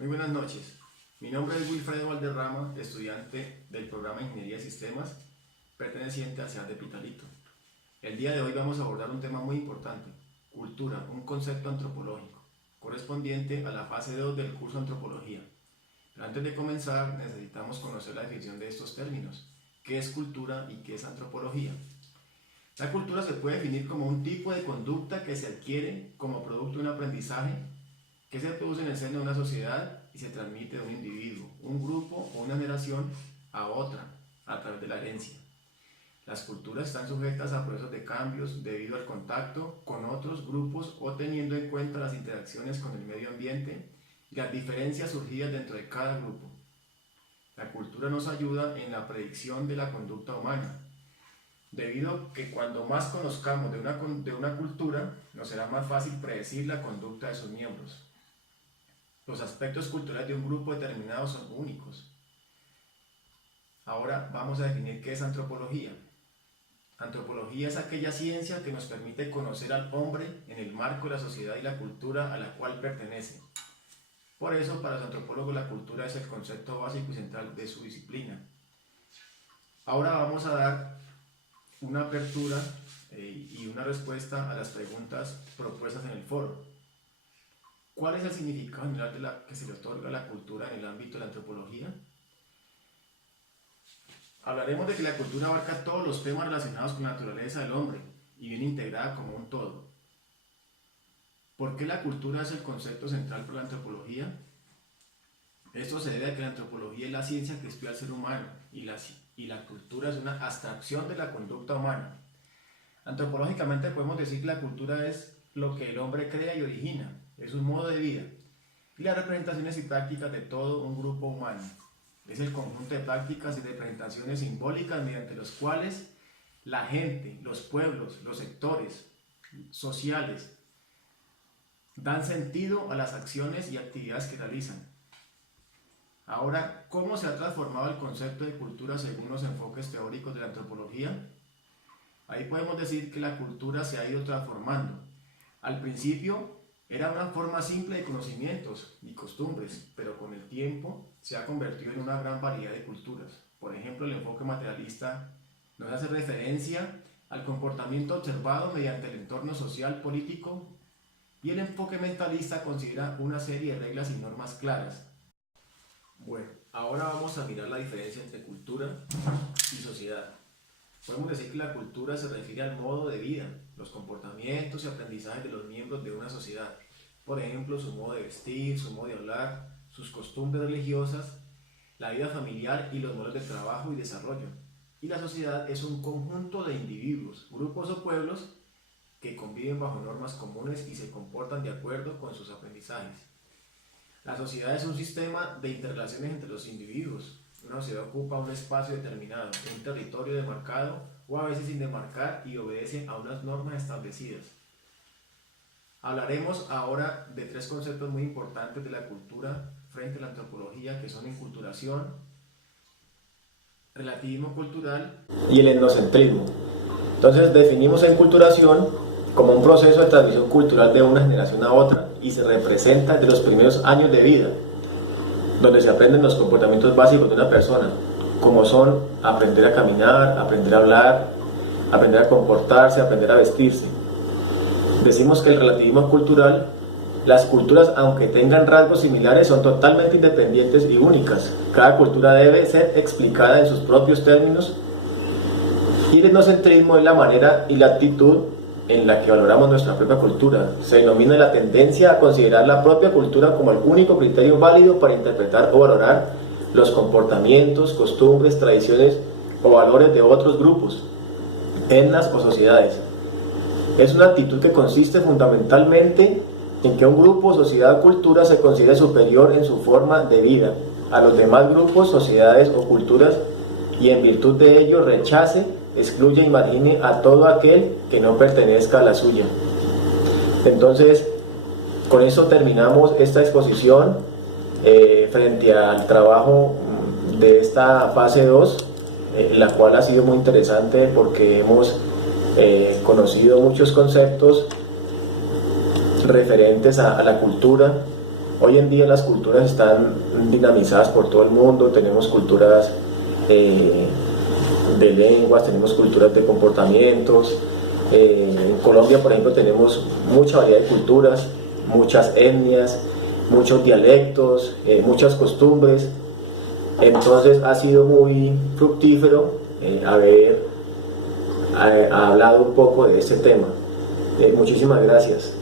Muy buenas noches. Mi nombre es Wilfredo Valderrama, estudiante del programa de Ingeniería de Sistemas, perteneciente al CEAD de Pitalito. El día de hoy vamos a abordar un tema muy importante: cultura, un concepto antropológico, correspondiente a la fase 2 del curso Antropología. Pero antes de comenzar, necesitamos conocer la definición de estos términos. ¿Qué es cultura y qué es antropología? La cultura se puede definir como un tipo de conducta que se adquiere como producto de un aprendizaje que se produce en el seno de una sociedad y se transmite de un individuo, un grupo o una generación a otra a través de la herencia. Las culturas están sujetas a procesos de cambios debido al contacto con otros grupos o teniendo en cuenta las interacciones con el medio ambiente y las diferencias surgidas dentro de cada grupo. La cultura nos ayuda en la predicción de la conducta humana, debido a que cuando más conozcamos de una cultura, nos será más fácil predecir la conducta de sus miembros. Los aspectos culturales de un grupo determinado son únicos. Ahora vamos a definir qué es antropología. Antropología es aquella ciencia que nos permite conocer al hombre en el marco de la sociedad y la cultura a la cual pertenece. Por eso, para los antropólogos, la cultura es el concepto básico y central de su disciplina. Ahora vamos a dar una apertura y una respuesta a las preguntas propuestas en el foro. ¿Cuál es el significado general que se le otorga a la cultura en el ámbito de la antropología? Hablaremos de que la cultura abarca todos los temas relacionados con la naturaleza del hombre y viene integrada como un todo. ¿Por qué la cultura es el concepto central para la antropología? Esto se debe a que la antropología es la ciencia que estudia al ser humano y la cultura es una abstracción de la conducta humana. Antropológicamente podemos decir que la cultura es lo que el hombre crea y origina, es un modo de vida y las representaciones y prácticas de todo un grupo humano. Es el conjunto de prácticas y representaciones simbólicas mediante los cuales la gente, los pueblos, los sectores sociales dan sentido a las acciones y actividades que realizan. Ahora, ¿cómo se ha transformado el concepto de cultura según los enfoques teóricos de la antropología? Ahí podemos decir que la cultura se ha ido transformando. Al principio era una forma simple de conocimientos y costumbres, pero con el tiempo se ha convertido en una gran variedad de culturas. Por ejemplo, el enfoque materialista nos hace referencia al comportamiento observado mediante el entorno social, político, y el enfoque mentalista considera una serie de reglas y normas claras. Bueno, ahora vamos a mirar la diferencia entre cultura y sociedad. Podemos decir que la cultura se refiere al modo de vida, los comportamientos y aprendizajes de los miembros de una sociedad. Por ejemplo, su modo de vestir, su modo de hablar, sus costumbres religiosas, la vida familiar y los modos de trabajo y desarrollo. Y la sociedad es un conjunto de individuos, grupos o pueblos que conviven bajo normas comunes y se comportan de acuerdo con sus aprendizajes. La sociedad es un sistema de interrelaciones entre los individuos. Una sociedad ocupa un espacio determinado, un territorio demarcado o a veces sin demarcar y obedece a unas normas establecidas. Hablaremos ahora de tres conceptos muy importantes de la cultura frente a la antropología, que son enculturación, relativismo cultural y el etnocentrismo. Entonces definimos enculturación como un proceso de transmisión cultural de una generación a otra y se representa desde los primeros años de vida, donde se aprenden los comportamientos básicos de una persona, como son aprender a caminar, aprender a hablar, aprender a comportarse, aprender a vestirse. Decimos que el relativismo cultural, las culturas, aunque tengan rasgos similares, son totalmente independientes y únicas. Cada cultura debe ser explicada en sus propios términos. Y el etnocentrismo es la manera y la actitud en la que valoramos nuestra propia cultura. Se denomina la tendencia a considerar la propia cultura como el único criterio válido para interpretar o valorar los comportamientos, costumbres, tradiciones o valores de otros grupos, etnias o sociedades. Es una actitud que consiste fundamentalmente en que un grupo, sociedad o cultura se considere superior en su forma de vida a los demás grupos, sociedades o culturas y en virtud de ello rechace, excluye y margine a todo aquel que no pertenezca a la suya. Entonces, con eso terminamos esta exposición frente al trabajo de esta fase 2, la cual ha sido muy interesante porque hemos conocido muchos conceptos referentes a la cultura Hoy en día las culturas están dinamizadas por todo el mundo, tenemos culturas de lenguas, tenemos culturas de comportamientos. En Colombia, por ejemplo, tenemos mucha variedad de culturas, muchas etnias, muchos dialectos, muchas costumbres. Entonces ha sido muy fructífero haber hablado un poco de este tema. Muchísimas gracias.